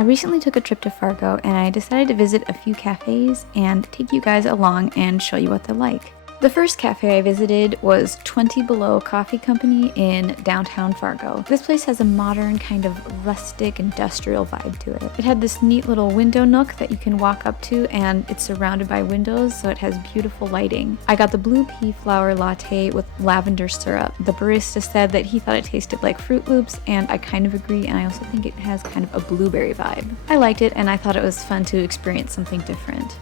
I recently took a trip to Fargo and I decided to visit a few cafes and take you guys along and show you what they're like. The first cafe I visited was 20 Below Coffee Company in downtown Fargo. This place has a modern, kind of rustic, industrial vibe to it. It had this neat little window nook that you can walk up to, and it's surrounded by windows, so it has beautiful lighting. I got the blue pea flower latte with lavender syrup. The barista said that he thought it tasted like Fruit Loops, and I kind of agree, and I also think it has kind of a blueberry vibe. I liked it, and I thought it was fun to experience something different.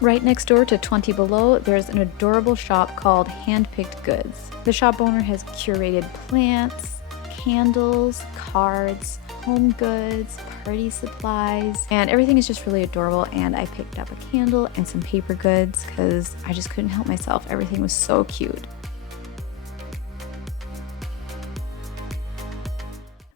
Right next door to 20 Below, there's an adorable shop called Handpicked Goods. The shop owner has curated plants, candles, cards, home goods, party supplies, and everything is just really adorable. And I picked up a candle and some paper goods because I just couldn't help myself. Everything was so cute.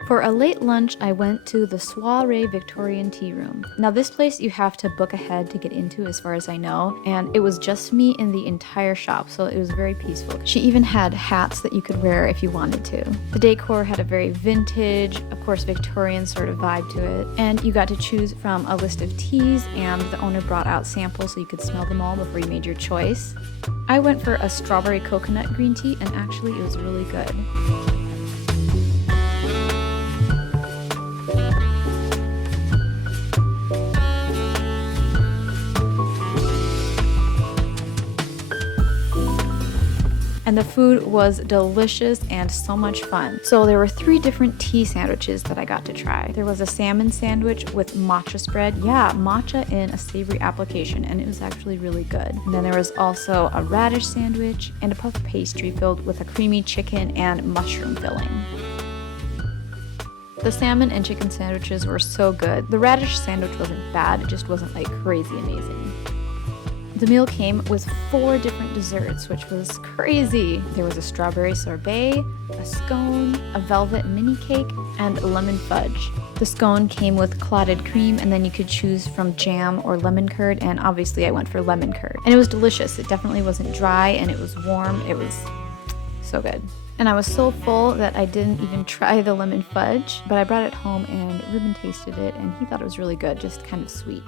For a late lunch, I went to the Soiree Victorian Tea Room. Now this place you have to book ahead to get into as far as I know, and it was just me in the entire shop, so it was very peaceful. She even had hats that you could wear if you wanted to. The decor had a very vintage, of course Victorian sort of vibe to it, and you got to choose from a list of teas, and the owner brought out samples so you could smell them all before you made your choice. I went for a strawberry coconut green tea, and actually it was really good. And the food was delicious and so much fun. So there were 3 different tea sandwiches that I got to try. There was a salmon sandwich with matcha spread. Yeah, matcha in a savory application, and it was actually really good. And then there was also a radish sandwich and a puff pastry filled with a creamy chicken and mushroom filling. The salmon and chicken sandwiches were so good. The radish sandwich wasn't bad, it just wasn't like crazy amazing. The meal came with 4 different desserts, which was crazy. There was a strawberry sorbet, a scone, a velvet mini cake, and a lemon fudge. The scone came with clotted cream, and then you could choose from jam or lemon curd, and obviously I went for lemon curd. And it was delicious. It definitely wasn't dry, and it was warm. It was so good. And I was so full that I didn't even try the lemon fudge, but I brought it home and Ruben tasted it, and he thought it was really good, just kind of sweet.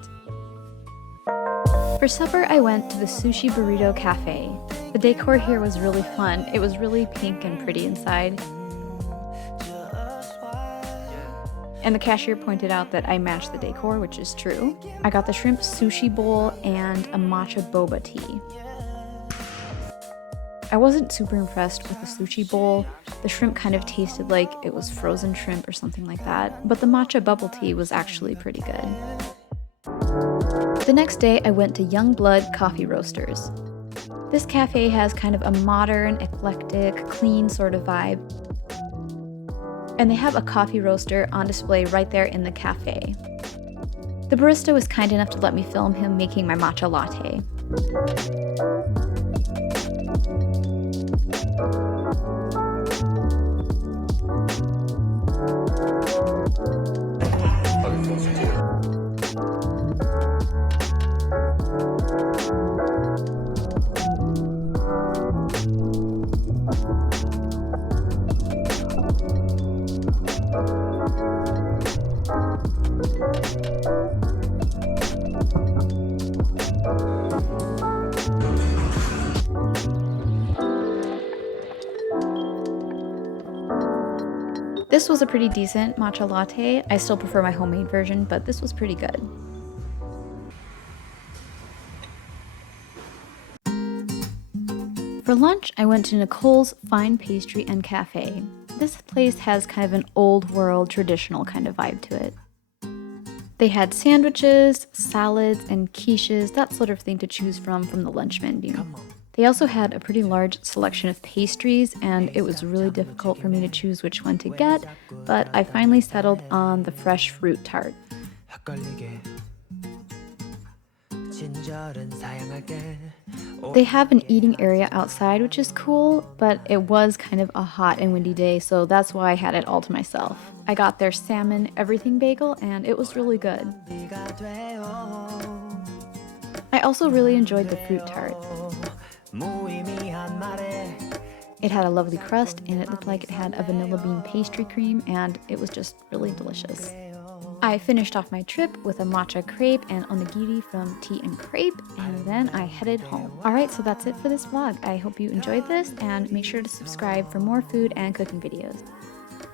For supper, I went to the Sushi Burrito Cafe. The decor here was really fun. It was really pink and pretty inside. And the cashier pointed out that I matched the decor, which is true. I got the shrimp sushi bowl and a matcha boba tea. I wasn't super impressed with the sushi bowl. The shrimp kind of tasted like it was frozen shrimp or something like that, but the matcha bubble tea was actually pretty good. The next day, I went to Youngblood Coffee Roasters. This cafe has kind of a modern, eclectic, clean sort of vibe. And they have a coffee roaster on display right there in the cafe. The barista was kind enough to let me film him making my matcha latte. This was a pretty decent matcha latte. I still prefer my homemade version, but this was pretty good. For lunch, I went to Nicoles Fine Pastry and Cafe. This place has kind of an old world, traditional kind of vibe to it. They had sandwiches, salads, and quiches, that sort of thing to choose from the lunch menu. They also had a pretty large selection of pastries, and it was really difficult for me to choose which one to get, but I finally settled on the fresh fruit tart. They have an eating area outside, which is cool, but it was kind of a hot and windy day, so that's why I had it all to myself. I got their salmon everything bagel, and it was really good. I also really enjoyed the fruit tart. It had a lovely crust, and it looked like it had a vanilla bean pastry cream, and it was just really delicious. I finished off my trip with a matcha crepe and onigiri from Tea and Crepe, and then I headed home. Alright, so that's it for this vlog. I hope you enjoyed this, and make sure to subscribe for more food and cooking videos.